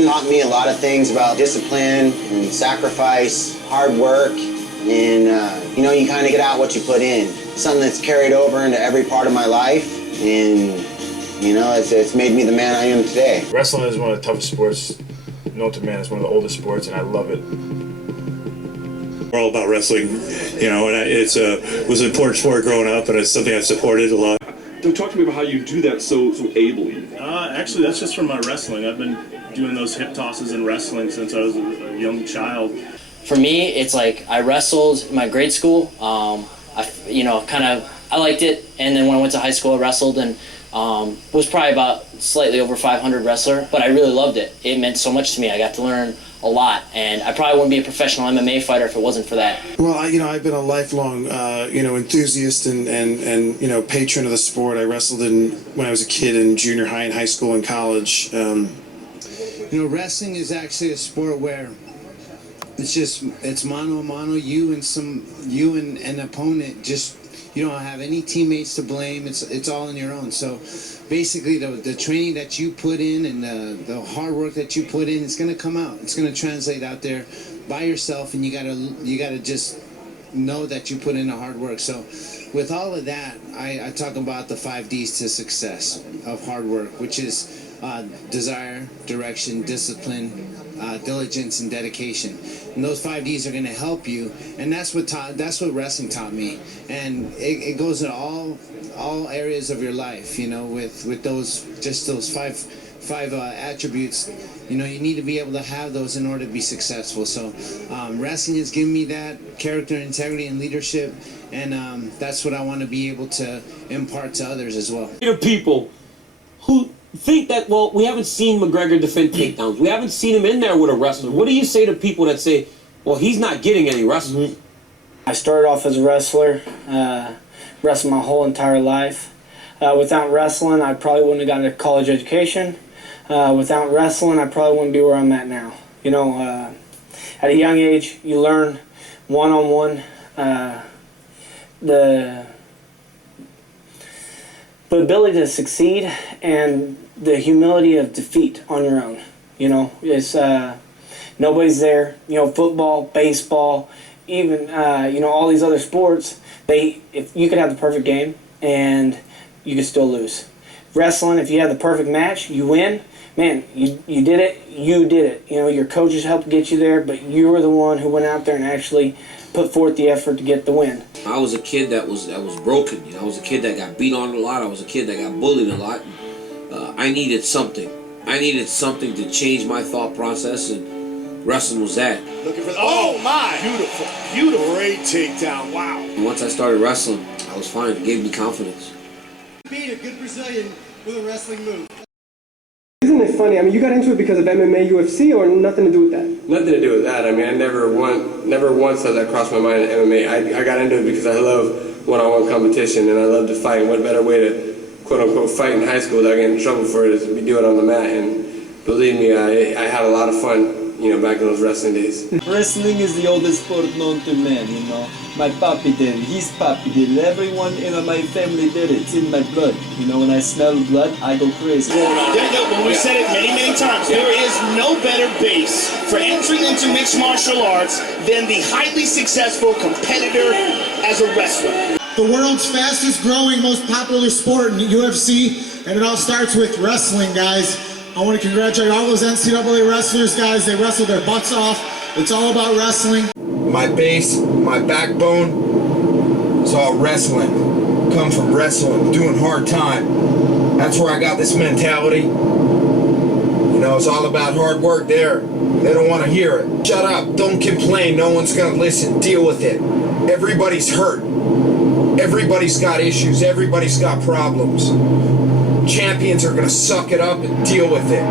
Wrestling taught me a lot of things about discipline and sacrifice, hard work, and you know, you kind of get out what you put in. Something that's carried over into every part of my life, and you know, it's made me the man I am today. Wrestling is one of the toughest sports known to man. It's one of the oldest sports, and I love it. We're all about wrestling, you know, and it was an important sport growing up, and it's something I supported a lot. Talk to me about how you do that so ably. Actually, that's just from my wrestling. I've been doing those hip tosses in wrestling since I was a young child. For me, it's like I wrestled in my grade school. I liked it, and then when I went to high school, I wrestled and was probably about slightly over 500 wrestler, but I really loved it. It meant so much to me. I got to learn a lot, and I probably wouldn't be a professional MMA fighter if it wasn't for that. Well, I've been a lifelong, enthusiast and patron of the sport. I wrestled when I was a kid in junior high and high school and college. Wrestling is actually a sport where it's mano a mano, you and an opponent. Just you don't have any teammates to blame. It's all on your own. So basically the training that you put in and the hard work that you put in, it's going to come out. It's going to translate out there by yourself, and you gotta just know that you put in the hard work. So with all of that, I talk about the 5 Ds to success of hard work, which is desire, direction, discipline, diligence, and dedication. And those 5 Ds are going to help you, and that's what wrestling taught me. And it goes in all areas of your life. With those five attributes. You need to be able to have those in order to be successful. So wrestling has given me that character, integrity, and leadership, and that's what I want to be able to impart to others as well. People who think that, well, we haven't seen McGregor defend takedowns. We haven't seen him in there with a wrestler. What do you say to people that say, well, he's not getting any wrestling? I started off as a wrestler, wrestled my whole entire life. Without wrestling, I probably wouldn't have gotten a college education. Without wrestling, I probably wouldn't be where I'm at now. At a young age, you learn one-on-one the ability to succeed and the humility of defeat on your own. It's nobody's there. Football, baseball, even all these other sports. If you could have the perfect game and you could still lose. Wrestling, if you have the perfect match, you win. Man, you did it. You did it. Your coaches helped get you there, but you were the one who went out there and actually put forth the effort to get the win. I was a kid that was broken. I was a kid that got beat on a lot. I was a kid that got bullied a lot. I needed something. I needed something to change my thought process, and wrestling was that. Looking for beautiful, great takedown. Wow. And once I started wrestling, I was fine. It gave me confidence. Beat a good Brazilian with a wrestling move. Isn't it funny? You got into it because of MMA, UFC, or nothing to do with that? Nothing to do with that. I never once had that cross my mind in MMA. I got into it because I love one-on-one competition, and I love to fight. And what better way to, quote-unquote, fight in high school without getting in trouble for it is to be doing it on the mat. And believe me, I had a lot of fun, back in those wrestling days. Wrestling is the oldest sport known to man, My papi did it, his papi did it, everyone in my family did it. It's in my blood. When I smell blood, I go crazy. Well, we've said it many times. There is no better base for entering into mixed martial arts than the highly successful competitor as a wrestler. The world's fastest growing, most popular sport in UFC, and it all starts with wrestling, guys. I want to congratulate all those NCAA wrestlers, guys. They wrestled their butts off. It's all about wrestling. My base, my backbone, it's all wrestling. Come from wrestling, doing hard time. That's where I got this mentality. It's all about hard work there. They don't want to hear it. Shut up, don't complain, no one's going to listen. Deal with it. Everybody's hurt. Everybody's got issues. Everybody's got problems. Champions are going to suck it up and deal with it.